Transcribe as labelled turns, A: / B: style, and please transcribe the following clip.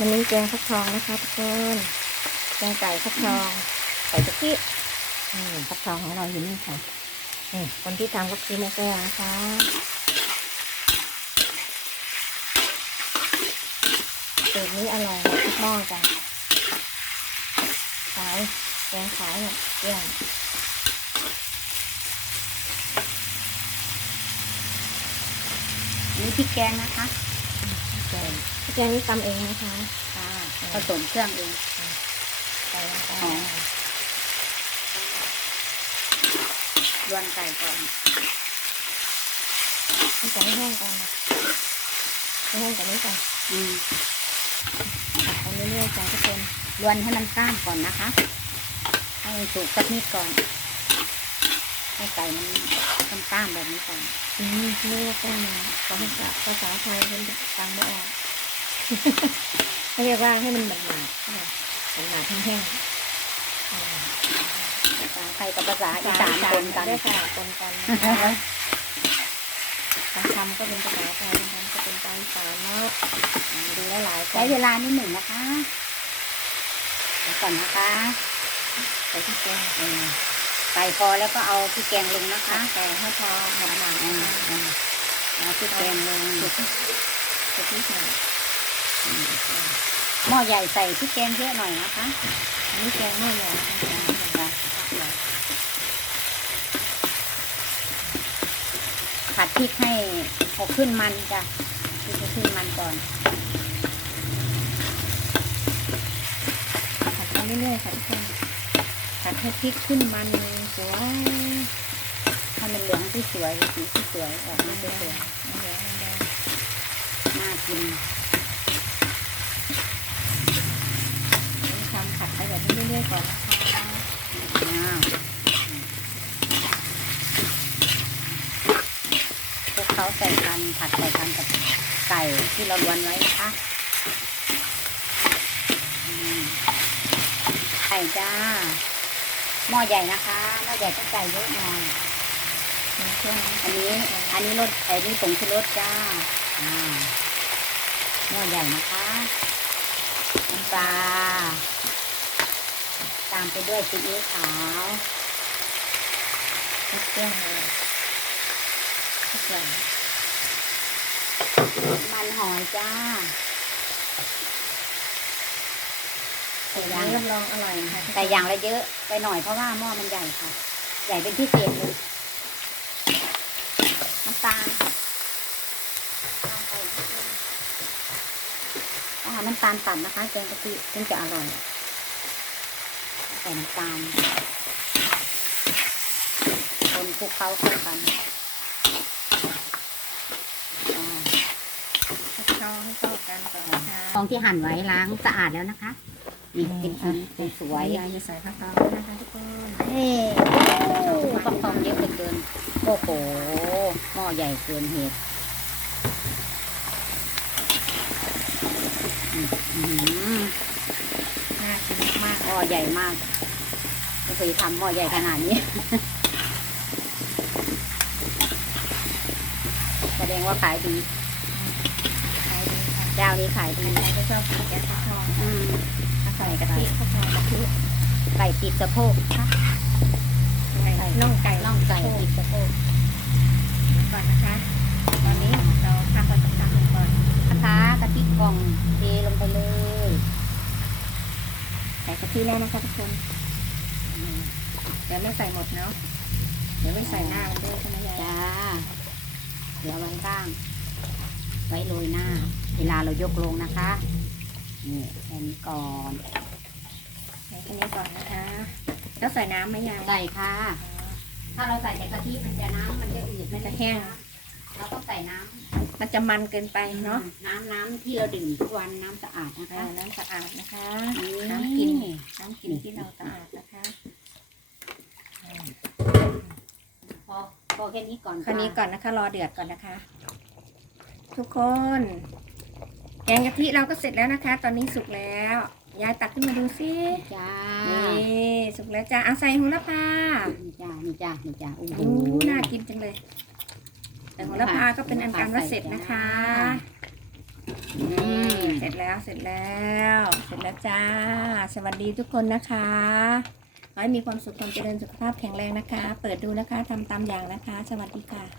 A: วันนี้แกงฟักทองนะคะทุกคนแกงไก่ฟักทองใส่กะทิอืมฟักทองของเราอยู่นี่ค่ะนี่คนที่ทำก็คือแม่แก้วนะคะสูตรนี้อร่อยหมดทุกหม้อจ้ะขายแกงขายเนี่ยเกลี้ยง
B: นนี้พริกแกงนะคะ
A: แกงแกงนี้ตำเองนะคะ
B: ค่ะผสมเครื่องเอง
A: ใส่ลงไป
B: อ๋อรวนไก่ก่อน
A: มันจะให้แห้งก่อนนะให้แห้งกว่านี้ก่อน
B: อืม
A: ผัดไปเรื่อยๆจ้ะทุกคน
B: รวนให้มันกล้ามก่อนนะคะ ให้สุกสักนิดก่อน ให้ไก่มันกล้ามๆแบบนี้ก่อน
A: อืมเรียกว่ามาภาษาภาษาไทยเป็นฟังไม่ออกเขาเรียกว่าให้มันหนาดๆหนาดหนาดๆแห้งๆอ่า
B: ภาษาไทยกับภาษาอีสานปนกัน
A: ด้วยค่ะปนกันนะคะบางคำก็เป็นภาษาไทยบางคำก็เป็นภาษาอีสานเนาะดูแล้วหลายคน
B: ใช้เวลานิดหนึ่งนะคะเดี๋ยวก่อนนะคะ
A: ใส่ที่แกง
B: เออไก่พอแล้วก็เอาพริกแกงลงนะคะ
A: แต่ให้พอหนาดหนา
B: อืมอืมเอาพริกแกงลง
A: สุดสุดที่หนา
B: หม้อใหญ่ใส่พริกแกงเยอะหน่อยนะคะ
A: อันนี้แกงหม้อใหญ่นะคะ
B: ผัดพริกให้พอขึ้นมันจ้ะพริกให้ขึ้นมันก่อน
A: ผัดไปเรื่อยๆค่ะทุกคนผัด ให้พริกขึ้นมันสวย
B: ให้มันเหลืองที่สวยสีที่สวยออกมา
A: มัน
B: สวย
A: งมันแดงมันแดง
B: ๆน่ากิน
A: ทำผัดไปแบบนี้เรื่อยๆก่อนนะคะ
B: อ้าวพวกเขาใส่กันผัดใส่กันกับไก่ที่เราลวนไว้นะคะไก่จ้า หม้อใหญ่นะคะหม้อใหญ่ต้องไก่เยอะหน่อย
A: อง
B: อันนี้ อันนี้รสไอ้นี่ผงชูรสจ้าอ่าหม้อใหญ่นะคะน้ำปลาตามไปด้วยซีอิ๊วขาว
A: เครื่องเลยทุกอย่าง
B: มันหอยจ้า
A: ใส่ยางรับรองอร่อยค่ะ
B: ใส่อย่างละเยอะไปหน่อยเพราะว่าหม้อมันใหญ่ค่ะ ใหญ่เป็นพิเศษเลยน้ำตาลน้ำตาลใส่นิดนึงต้องเอาน้ำตาลต่ำนะคะแกงกะทิถึงจะอร่อยใส่น้ำตาลคนคลุกเคล้าเข้ากันอ่า
A: เข้าให้เข้ากันก่อนนะคะ
B: ทองที่หั่นไว้ล้างสะอาดแล้วนะคะ นี่กินเป็นสวย
A: ยายจะใส่ข้าวตองด้วยนะคะทุกคน
B: เฮ้ฟักทองเยอะเหลือเกิน โอ้โห หม้อใหญ่เกินเหตุอืมอื้อหือ
A: น่ากินมาก
B: หม้อใหญ่มากไม่เคยทำหม้อใหญ่ขนาดนี้ แสดงว่าขายดี
A: ขายดีค่ะ
B: เจ้านี้ขายดี
A: ใครก็ชอบกินแกงฟักทอง
B: อืม
A: ใส่กะทิข้าวทองกะทิ
B: ไก่ติดสะโพกค่ะ
A: ไก่น่องไก่
B: น่องไก่ติดสะโพก
A: ก่อนนะคะ ตอนนี้เราพักไว้สักพักหนึ่งก่อน
B: นะคะกะทิกล่องเทลงไปเลย
A: ใส่กะทิแล้วนะคะทุกคน
B: อืม
A: เดี๋ยวไม่ใส่หมดเนาะเดี๋ยวไม่ใส่หน้ามันด้วยใช่ไหมยาย
B: จ้าเดี๋ยววันก้างไว้โรยหน้า เวลาเรายกลงนะคะ นี่แค่นี้ก่อน
A: ใส่แค่นี้ก่อนนะคะ แล้วใส่น้ำไหมยาย
B: ใส่ค่ะ ถ้าเราใส่แต่กะทิมันจะน้ำมันจะอืด
A: มันจะแห้ง
B: เราต้องใส่น้
A: มันจะมันเกินไปำเนาะ
B: น้ำน้ำที่เราดื่มทุกวันน้ำสะอาดนะ
A: อ่า
B: คะ
A: น้ำสะอาดนะคะ
B: นี่
A: น้ำกิน น้ำกินที่เราสะอาดนะคะ
B: พอพอแค่นี้ก่อน
A: คันนี้
B: จ้า
A: ก่อนนะคะ รอเดือดก่อนนะคะ ทุกคน แกงกะทิเราก็เสร็จแล้วนะคะ ตอนนี้สุกแล้ว ยายตักขึ้นมาดูสิ
B: จ้า
A: นี่สุกแล้วจ้าเอาใส่โหระพา
B: นี่จ้านี่จ้านี่จ้าโอ้โห
A: โอ้น่ากินจังเลย แต่โหระพาก็เป็นอันการว่าเสร็จนะคะ
B: อื
A: นี่
B: ม
A: เสร็จแล้วเสร็จแล้ว เสร็จแล้วจ้า สวัสดีทุกคนนะคะขอให้มีความสุขความเจริญสุขภาพแข็งแรงนะคะ เปิดดูนะคะทำตามอย่างนะคะ สวัสดีค่ะ